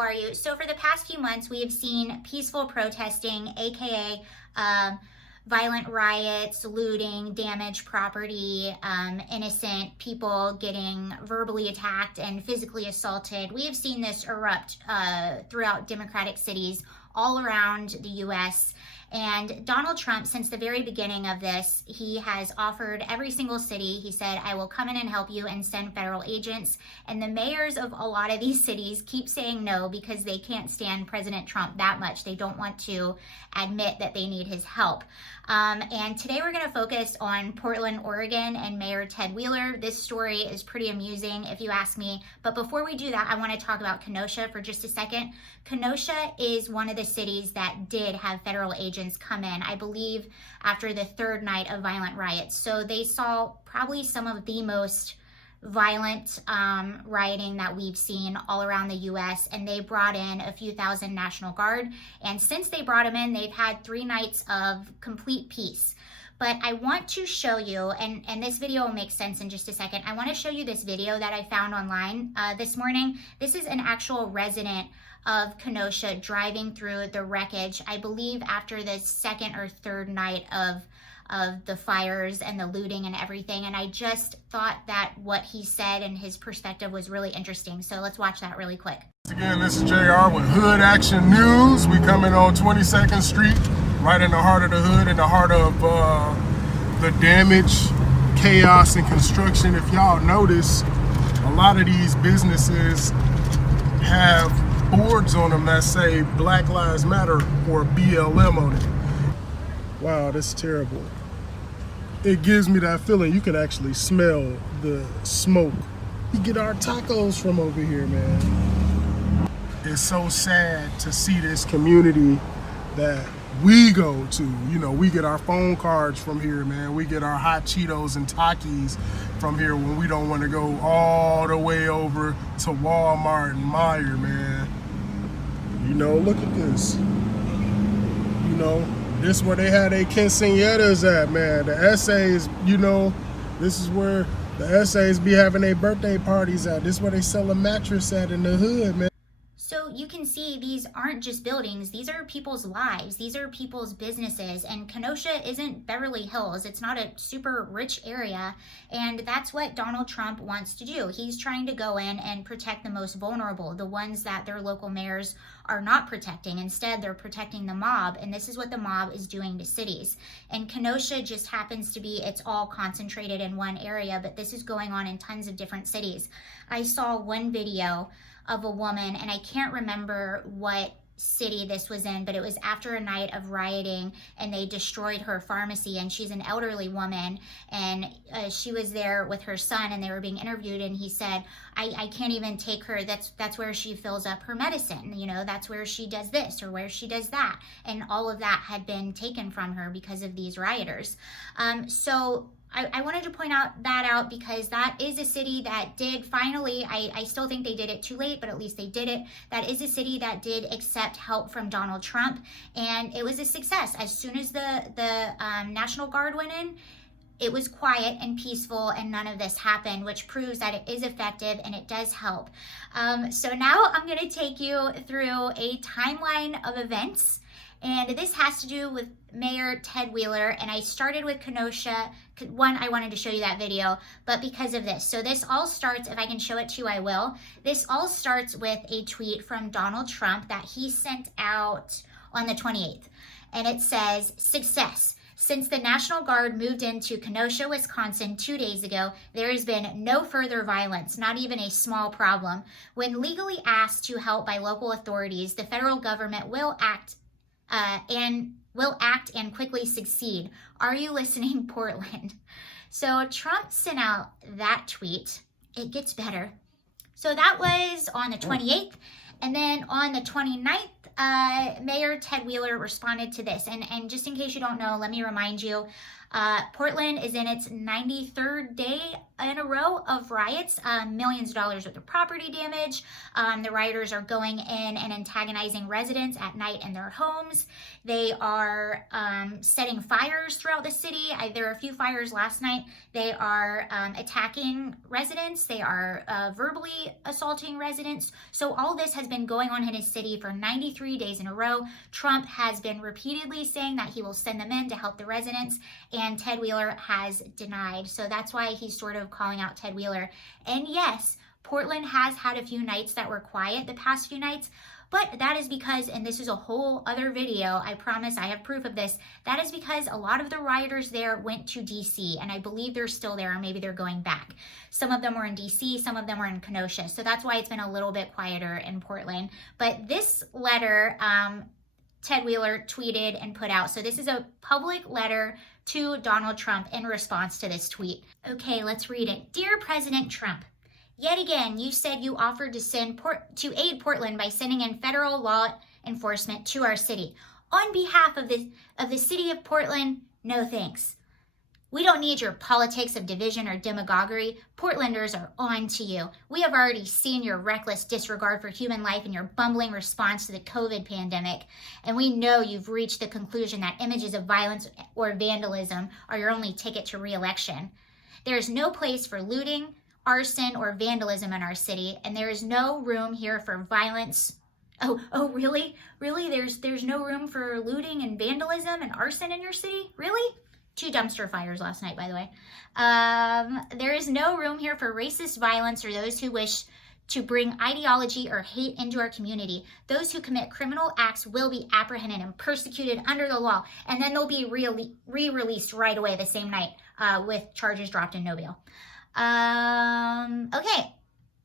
how are you? So for the past few months, we have seen peaceful protesting, aka violent riots, looting, damaged property, innocent people getting verbally attacked and physically assaulted. We have seen this erupt throughout democratic cities all around the US. And Donald Trump, since the very beginning of this, he has offered every single city, he said, I will come in and help you and send federal agents. And the mayors of a lot of these cities keep saying no because they can't stand President Trump that much. They don't want to admit that they need his help. And today we're going to focus on Portland, Oregon and Mayor Ted Wheeler. This story is pretty amusing if you ask me. But before we do that, I want to talk about Kenosha for just a second. Kenosha is one of the cities that did have federal agents come in, I believe, after the third night of violent riots. So they saw probably some of the most violent rioting that we've seen all around the US, and they brought in a few thousand National Guard. And since they brought them in, they've had 3 nights of complete peace. But I want to show you, and this video will make sense in just a second, I want to show you this video that I found online this morning. This is an actual resident of Kenosha driving through the wreckage, I believe after the second or third night of the fires and the looting and everything. And I just thought that what he said and his perspective was really interesting. So let's watch that really quick. Again, this is JR with Hood Action News. We coming on 22nd Street, right in the heart of the hood, in the heart of the damage, chaos, and construction. If y'all notice, a lot of these businesses have boards on them that say Black Lives Matter or BLM on it. Wow, that's terrible. It gives me that feeling you can actually smell the smoke. We get our tacos from over here, man. It's so sad to see this community that we go to. You know, we get our phone cards from here, man. We get our hot Cheetos and Takis from here when we don't want to go all the way over to Walmart and Meijer, man. You know, look at this. You know, this is where they had their quinceañeras at, man. The essays, you know, this is where the essays be having their birthday parties at. This is where they sell a mattress at in the hood, man. So you can see these aren't just buildings, these are people's lives, these are people's businesses, and Kenosha isn't Beverly Hills, it's not a super rich area, and that's what Donald Trump wants to do. He's trying to go in and protect the most vulnerable, the ones that their local mayors are not protecting. Instead, they're protecting the mob, and this is what the mob is doing to cities. And Kenosha just happens to be, it's all concentrated in one area, but this is going on in tons of different cities. I saw one video of a woman, and I can't remember what city this was in, but it was after a night of rioting and they destroyed her pharmacy, and she's an elderly woman, and she was there with her son and they were being interviewed, and he said, I can't even take her, that's where she fills up her medicine, you know, that's where she does this or where she does that, and all of that had been taken from her because of these rioters. So I wanted to point that out because that is a city that did finally, I still think they did it too late, but at least they did it. That is a city that did accept help from Donald Trump, and it was a success. As soon as the National Guard went in, it was quiet and peaceful, and none of this happened, which proves that it is effective and it does help. So now I'm going to take you through a timeline of events. And this has to do with Mayor Ted Wheeler, and I started with Kenosha. One, I wanted to show you that video, but because of this. So this all starts, if I can show it to you, I will. This all starts with a tweet from Donald Trump that he sent out on the 28th. And it says, "Success. Since the National Guard moved into Kenosha, Wisconsin 2 days ago, there has been no further violence, not even a small problem. When legally asked to help by local authorities, the federal government will act and quickly succeed. Are you listening, Portland?" So Trump sent out that tweet. It gets better. So that was on the 28th. And then on the 29th, Mayor Ted Wheeler responded to this. And just in case you don't know, let me remind you, Portland is in its 93rd day in a row of riots, millions of dollars worth of property damage. The rioters are going in and antagonizing residents at night in their homes. They are setting fires throughout the city. There were a few fires last night. They are attacking residents. They are verbally assaulting residents. So all this has been going on in his city for 93 days in a row. Trump has been repeatedly saying that he will send them in to help the residents, and Ted Wheeler has denied. So that's why he's sort of calling out Ted Wheeler. And yes, Portland has had a few nights that were quiet the past few nights, but that is because, and this is a whole other video, I promise I have proof of this, that is because a lot of the rioters there went to DC, and I believe they're still there, or maybe they're going back. Some of them were in DC, some of them were in Kenosha, so that's why it's been a little bit quieter in Portland. But this letter, Ted Wheeler tweeted and put out. So this is a public letter to Donald Trump in response to this tweet. Okay, let's read it. Dear President Trump, yet again, you said you offered to aid Portland by sending in federal law enforcement to our city. On behalf of the city of Portland, no thanks. We don't need your politics of division or demagoguery. Portlanders are on to you. We have already seen your reckless disregard for human life and your bumbling response to the COVID pandemic. And we know you've reached the conclusion that images of violence or vandalism are your only ticket to re-election. There is no place for looting, arson, or vandalism in our city, and there is no room here for violence. Oh, really? Really? There's no room for looting and vandalism and arson in your city? Really? 2 dumpster fires last night, by the way. There is no room here for racist violence or those who wish to bring ideology or hate into our community. Those who commit criminal acts will be apprehended and persecuted under the law, and then they'll be re-released right away the same night with charges dropped and no bail. Okay,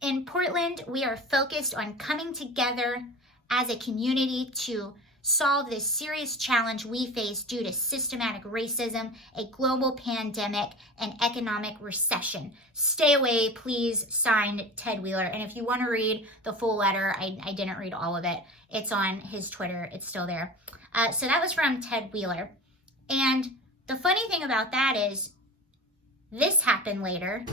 in Portland, we are focused on coming together as a community to solve this serious challenge we face due to systematic racism, a global pandemic, and economic recession. Stay away, please. Signed, Ted Wheeler. And if you want to read the full letter, I didn't read all of it. It's on his Twitter. It's still there. So that was from Ted Wheeler. And the funny thing about that is this happened later.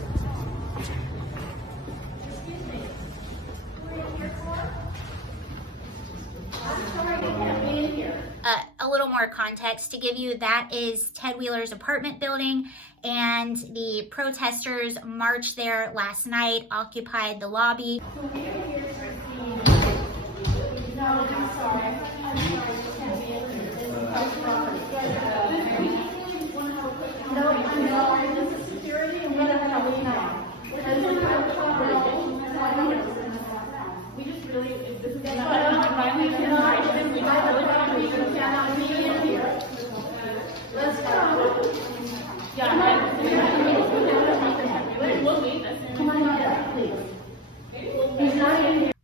A little more context to give you, that is Ted Wheeler's apartment building, and the protesters marched there last night, occupied the lobby.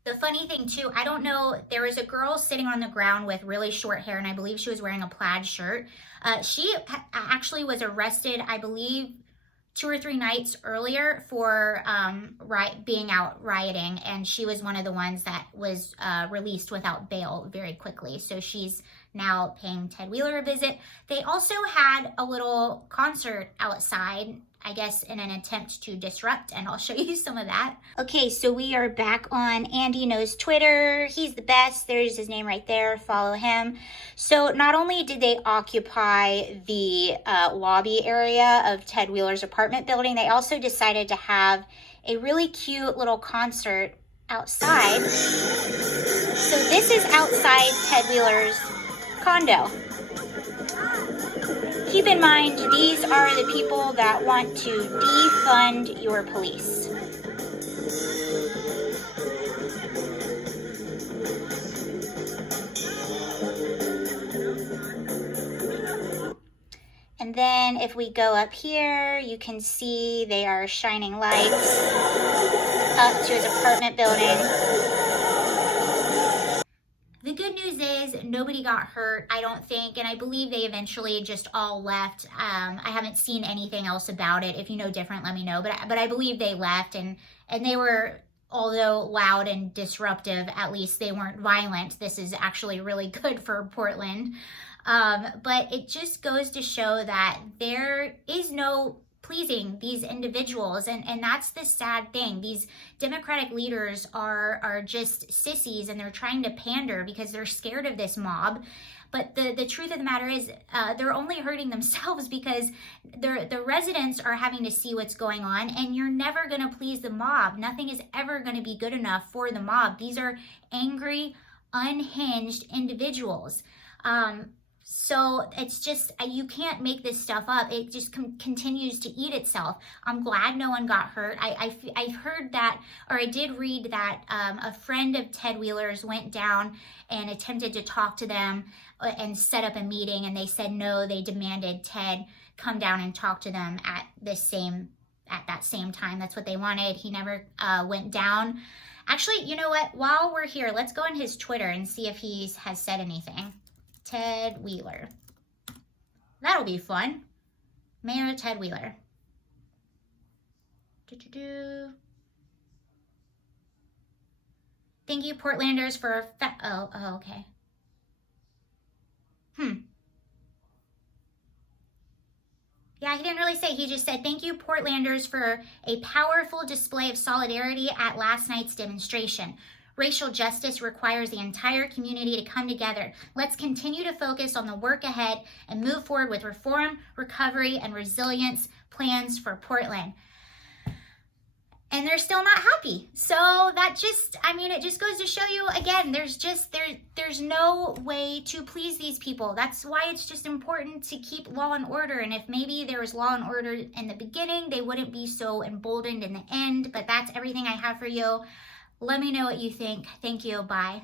The funny thing too, I don't know, there was a girl sitting on the ground with really short hair, and I believe she was wearing a plaid shirt. She actually was arrested, I believe, 2 or 3 nights earlier for being out rioting, and she was one of the ones that was released without bail very quickly. So she's now paying Ted Wheeler a visit. They also had a little concert outside, I guess in an attempt to disrupt, and I'll show you some of that. Okay, so we are back on Andy Knows Twitter. He's the best. There's his name right there. Follow him. So not only did they occupy the lobby area of Ted Wheeler's apartment building, they also decided to have a really cute little concert outside. So this is outside Ted Wheeler's condo. Keep in mind, these are the people that want to defund your police. And then if we go up here, you can see they are shining lights up to his apartment building. The good news is nobody got hurt, I don't think, and I believe they eventually just all left. I haven't seen anything else about it. If you know different, let me know. But I believe they left, and they were, although loud and disruptive, at least they weren't violent. This is actually really good for Portland. But it just goes to show that there is no pleasing these individuals, and that's the sad thing. These Democratic leaders are just sissies, and they're trying to pander because they're scared of this mob. But the truth of the matter is they're only hurting themselves, because the residents are having to see what's going on, and you're never going to please the mob. Nothing is ever going to be good enough for the mob. These are angry, unhinged individuals. So it's just, you can't make this stuff up. It just continues to eat itself. I'm glad no one got hurt. I've heard that, or I did read that a friend of Ted Wheeler's went down and attempted to talk to them and set up a meeting, and they said no. They demanded Ted come down and talk to them at that same time. That's what they wanted. He never went down. Actually, you know what? While we're here, let's go on his Twitter and see if he has said anything. Ted Wheeler. That'll be fun. Mayor Ted Wheeler. Thank you, Portlanders, for... Oh, okay. Yeah, he didn't really say. He just said, thank you, Portlanders, for a powerful display of solidarity at last night's demonstration. Racial justice requires the entire community to come together. Let's continue to focus on the work ahead and move forward with reform, recovery, and resilience plans for Portland. And they're still not happy. So that just, it just goes to show you, again, there's no way to please these people. That's why it's just important to keep law and order. And if maybe there was law and order in the beginning, they wouldn't be so emboldened in the end. But that's everything I have for you. Let me know what you think. Thank you. Bye.